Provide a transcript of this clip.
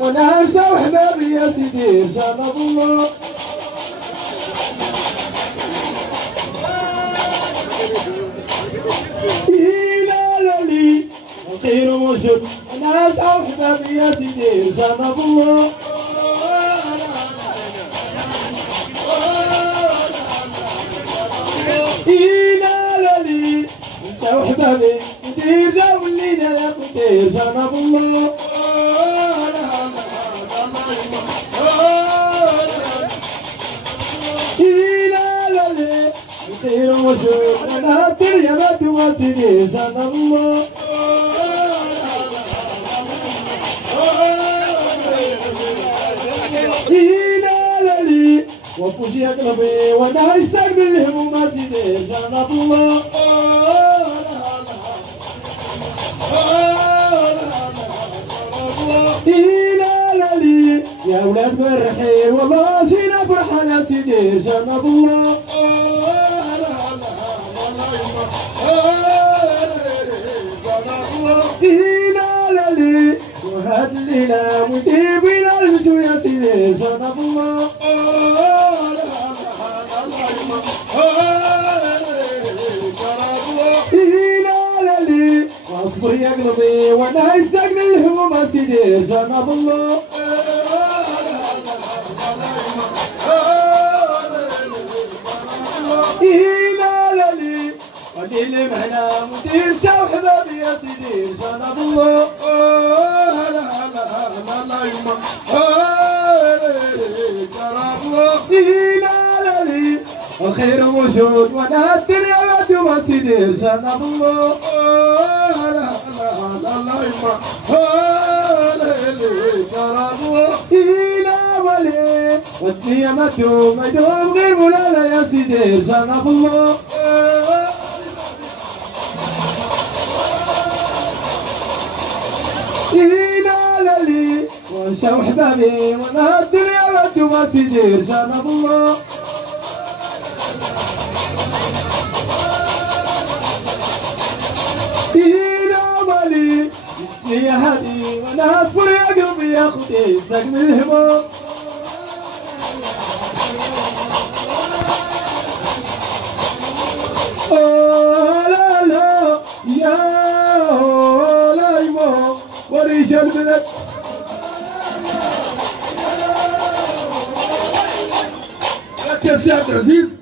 ونعيش وحبابي يا سيدي ان شاء الله. الخير موجود ونعيش وحبابي يا سيدي ان شاء الله. لي انت وحبابي ندير ولينا لا كنتير جنب الله. لي الخير موجود انا يا بنت ما سيدي جنب الله. لي وفوشي قلبي وانا يستقبل الهموم ما سيدي جنب الله. لي يا ولاد فرحي والله جينا فرحنا سيدي جنب الله. لي وهاد الليلة ودي بينا نمشو يا سيدي جنب الله. لي واصبر يا قلبي وانا يستقبل الهموم سيدي جنب الله. لي ودي اللي معنا مدير شاو حبابي يا سيدي جنب الله. لي الخير موجود وانا الدنيا ما سيدي جنب الله. ولي والدنيا ما تدوم غير مولانا يا سيدي جنب الله. لي وانشاو حبابي وانا الدنيا ما سيدي جنب الله. لي يا هادي وانا اصبر يا قلبي يا اختي استقبل الهموم. لا لا يا لا يمو ورجال البلد يا سي عبد العزيز.